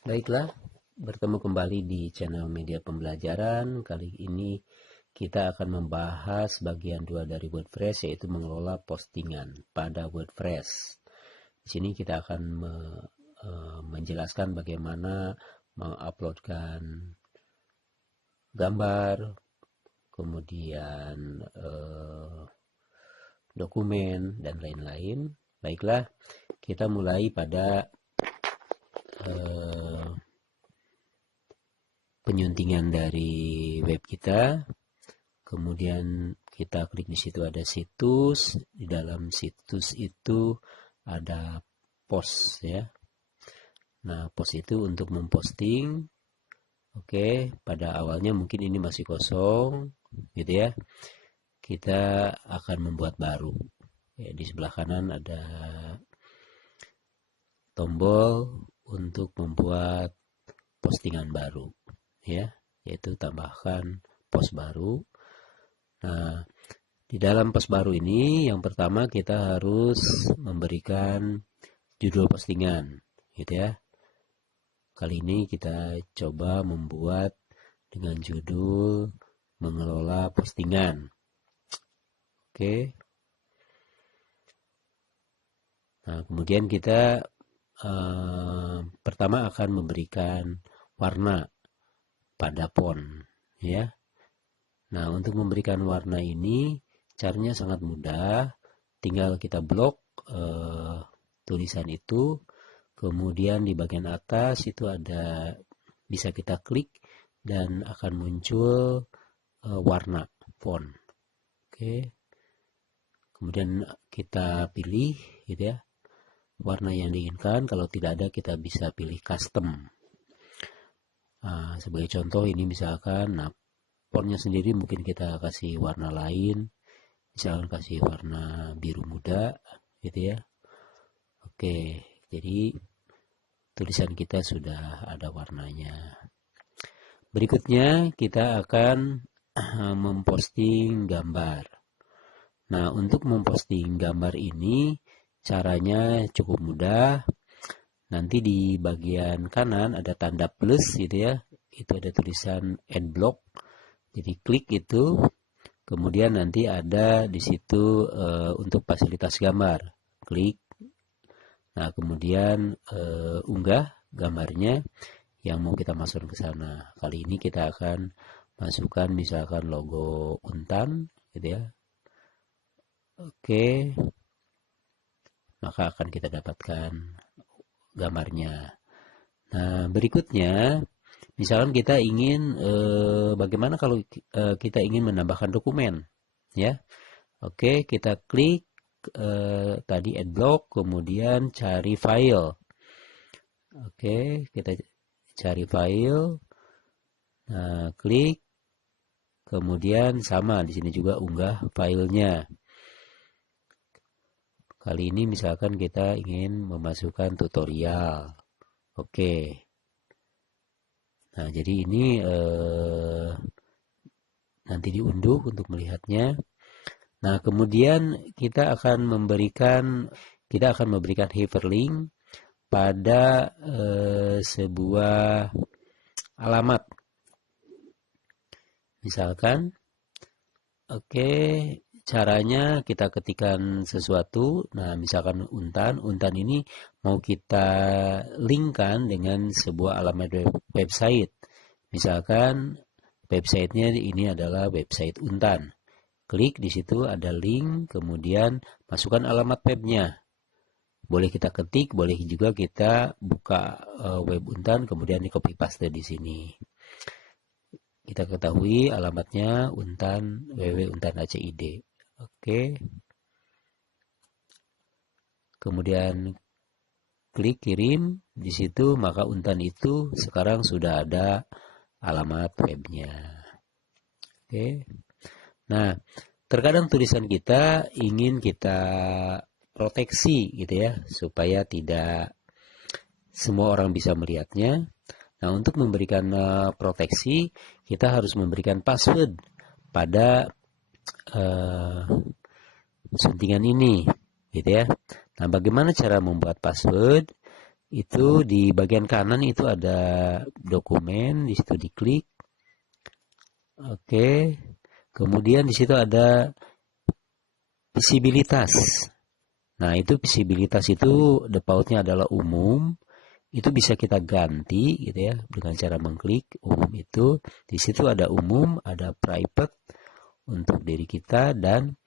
Baiklah, bertemu kembali di channel media pembelajaran. Kali ini kita akan membahas bagian 2 dari WordPress, yaitu mengelola postingan pada WordPress. Di sini kita akan menjelaskan bagaimana menguploadkan gambar, kemudian dokumen, dan lain-lain. Baiklah, kita mulai pada penyuntingan dari web kita. Kemudian kita klik di situ ada situs. Di dalam situs itu ada post ya. Nah, post itu untuk memposting. Oke, pada awalnya mungkin ini masih kosong gitu ya. Kita akan membuat baru. Ya, di sebelah kanan ada tombol untuk membuat postingan baru ya, yaitu tambahkan post baru. Nah, di dalam post baru ini yang pertama kita harus memberikan judul postingan gitu ya. Kali ini kita coba membuat dengan judul mengelola postingan. Oke. Nah, kemudian kita pertama akan memberikan warna pada font ya. Nah, untuk memberikan warna ini caranya sangat mudah. Tinggal kita blok tulisan itu, kemudian di bagian atas itu ada, bisa kita klik dan akan muncul warna font. Oke. Kemudian kita pilih gitu ya, warna yang diinginkan. Kalau tidak ada, kita bisa pilih custom. Nah, sebagai contoh ini misalkan, fontnya sendiri mungkin kita kasih warna lain, misalkan kasih warna biru muda gitu ya. Oke, jadi tulisan kita sudah ada warnanya. Berikutnya kita akan memposting gambar. Nah, untuk memposting gambar ini caranya cukup mudah. Nanti di bagian kanan ada tanda plus gitu ya. Itu ada tulisan adblock. Jadi klik itu, kemudian nanti ada di situ untuk fasilitas gambar. Klik. Nah, kemudian unggah gambarnya yang mau kita masukkan ke sana. Kali ini kita akan masukkan misalkan logo Untan gitu ya. Oke. Maka akan kita dapatkan gambarnya. Nah, berikutnya misalkan kita ingin bagaimana kalau kita ingin menambahkan dokumen ya. Oke, kita klik tadi adblock, kemudian cari file. Oke, kita cari file. Nah, klik, kemudian sama di sini juga unggah filenya. Kali ini misalkan kita ingin memasukkan tutorial. Oke. Nah, jadi ini nanti diunduh untuk melihatnya. Nah, kemudian kita akan memberikan hyperlink pada sebuah alamat. Misalkan, oke, caranya kita ketikkan sesuatu. Nah, misalkan Untan ini mau kita linkkan dengan sebuah alamat website. Misalkan websitenya ini adalah website Untan. Klik di situ ada link, kemudian masukkan alamat webnya. Boleh kita ketik, boleh juga kita buka web Untan, kemudian di copy paste di sini. Kita ketahui alamatnya Untan, www.untan.acid. Oke. Kemudian klik kirim di situ, maka Untan itu sekarang sudah ada alamat webnya. Oke. Nah, terkadang tulisan kita ingin kita proteksi gitu ya, supaya tidak semua orang bisa melihatnya. Nah, untuk memberikan proteksi, kita harus memberikan password pada suntingan ini gitu ya. Nah, bagaimana cara membuat password? Itu di bagian kanan itu ada dokumen, di situ diklik. Oke. Kemudian di situ ada visibilitas. Nah, itu visibilitas itu defaultnya adalah umum. Itu bisa kita ganti gitu ya dengan cara mengklik umum itu. Di situ ada umum, ada private untuk diri kita, dan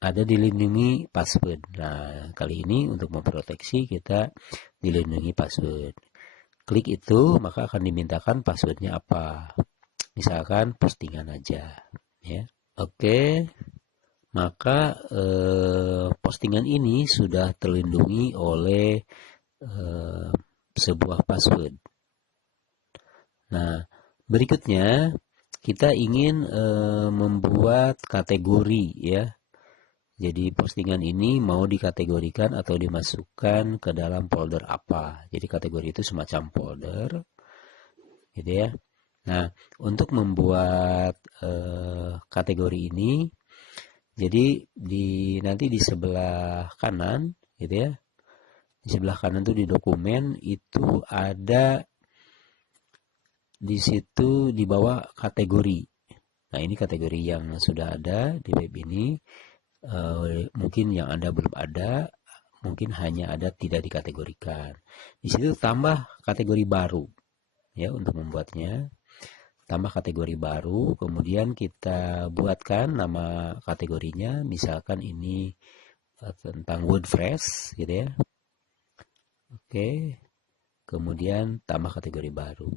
ada dilindungi password. Nah, kali ini untuk memproteksi kita dilindungi password. Klik itu, maka akan dimintakan passwordnya apa. Misalkan postingan aja ya. Oke. Maka postingan ini sudah terlindungi oleh sebuah password. Nah, berikutnya kita ingin membuat kategori ya. Jadi postingan ini mau dikategorikan atau dimasukkan ke dalam folder apa. Jadi kategori itu semacam folder gitu ya. Nah, untuk membuat kategori ini, jadi nanti di sebelah kanan gitu ya. Di sebelah kanan tuh di dokumen itu ada di situ di bawah kategori. Nah, ini kategori yang sudah ada di web ini. Mungkin yang Anda belum ada, mungkin hanya ada tidak dikategorikan. Di situ tambah kategori baru ya untuk membuatnya. Tambah kategori baru, kemudian kita buatkan nama kategorinya, misalkan ini tentang WordPress gitu ya. Oke. Kemudian tambah kategori baru.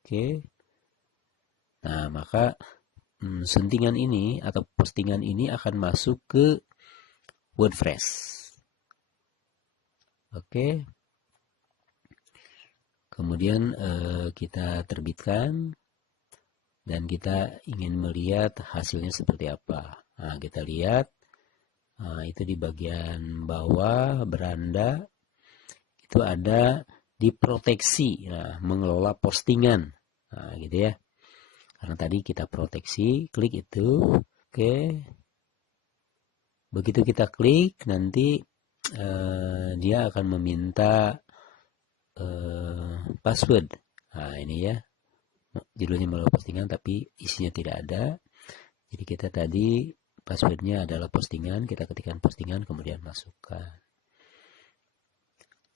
Oke. Nah, maka suntingan ini atau postingan ini akan masuk ke WordPress. Oke. Kemudian kita terbitkan dan kita ingin melihat hasilnya seperti apa. Nah, kita lihat itu di bagian bawah beranda itu ada diproteksi. Nah, mengelola postingan. Nah, gitu ya. Karena tadi kita proteksi, klik itu. Oke. Begitu kita klik, nanti dia akan meminta password. Nah, ini ya. Judulnya melalui postingan tapi isinya tidak ada. Jadi kita tadi passwordnya adalah postingan. Kita ketikkan postingan, kemudian masukkan.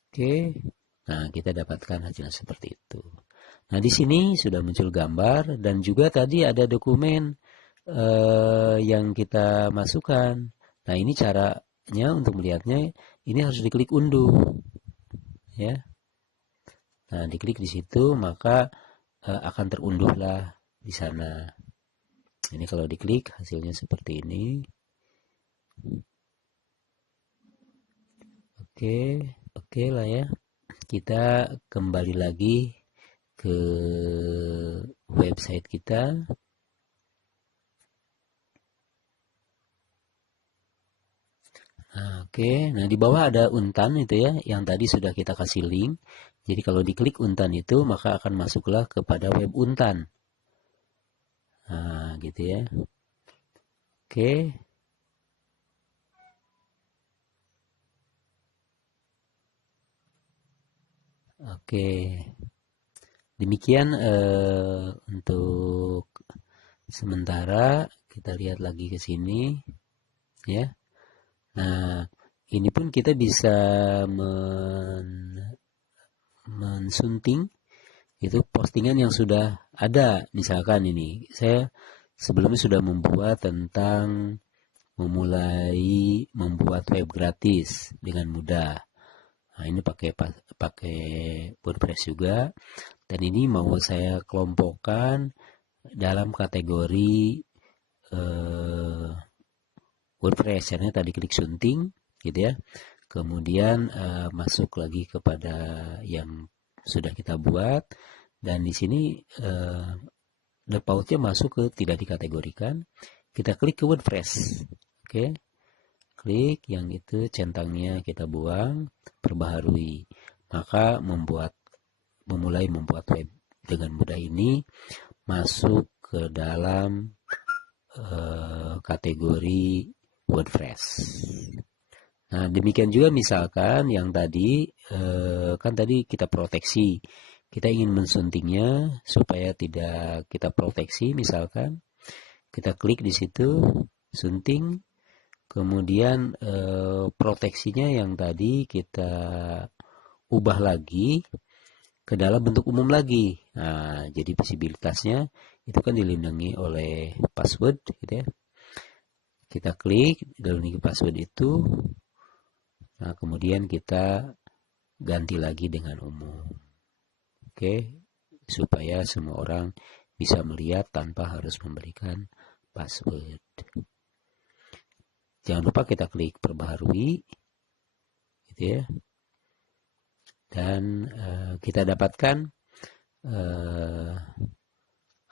Oke. Nah, kita dapatkan hasilnya seperti itu. Nah, di sini sudah muncul gambar dan juga tadi ada dokumen yang kita masukkan. Nah, ini caranya untuk melihatnya, ini harus diklik unduh. Ya. Nah, diklik di situ, maka akan terunduhlah di sana. Ini kalau diklik hasilnya seperti ini. Oke lah ya. Kita kembali lagi ke website kita. Oke, nah di bawah ada untan itu ya, yang tadi sudah kita kasih link. Jadi kalau diklik untan itu, maka akan masuklah kepada web untan. Nah, gitu ya. Oke. Oke. Demikian untuk sementara, kita lihat lagi ke sini ya. Nah, ini pun kita bisa mensunting itu postingan yang sudah ada. Misalkan ini saya sebelumnya sudah membuat tentang memulai membuat web gratis dengan mudah. Nah, ini pakai WordPress juga, dan ini mau saya kelompokkan dalam kategori WordPress. Caranya tadi klik sunting gitu ya. Kemudian masuk lagi kepada yang sudah kita buat, dan di sini defaultnya masuk ke tidak dikategorikan. Kita klik ke WordPress. Oke. Klik yang itu, centangnya kita buang, perbaharui. Maka memulai membuat web dengan mudah ini masuk ke dalam kategori WordPress. Nah, demikian juga misalkan yang tadi, kan tadi kita proteksi. Kita ingin mensuntingnya supaya tidak kita proteksi, misalkan kita klik di situ, sunting, kemudian proteksinya yang tadi kita ubah lagi ke dalam bentuk umum lagi. Nah, jadi visibilitasnya itu kan dilindungi oleh password, gitu ya. Kita klik dilindungi password itu. Nah, kemudian kita ganti lagi dengan umum. Oke, supaya semua orang bisa melihat tanpa harus memberikan password. Jangan lupa kita klik perbaharui, gitu ya. Dan kita dapatkan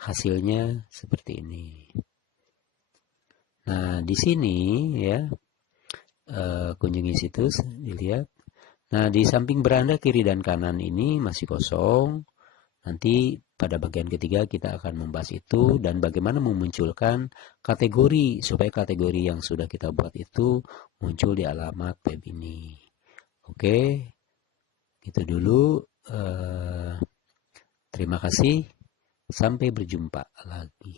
hasilnya seperti ini. Nah, di sini ya, kunjungi situs, dilihat. Nah, di samping beranda kiri dan kanan ini masih kosong. Nanti pada bagian ketiga kita akan membahas itu dan bagaimana memunculkan kategori supaya kategori yang sudah kita buat itu muncul di alamat web ini. Oke, itu dulu. Terima kasih. Sampai berjumpa lagi.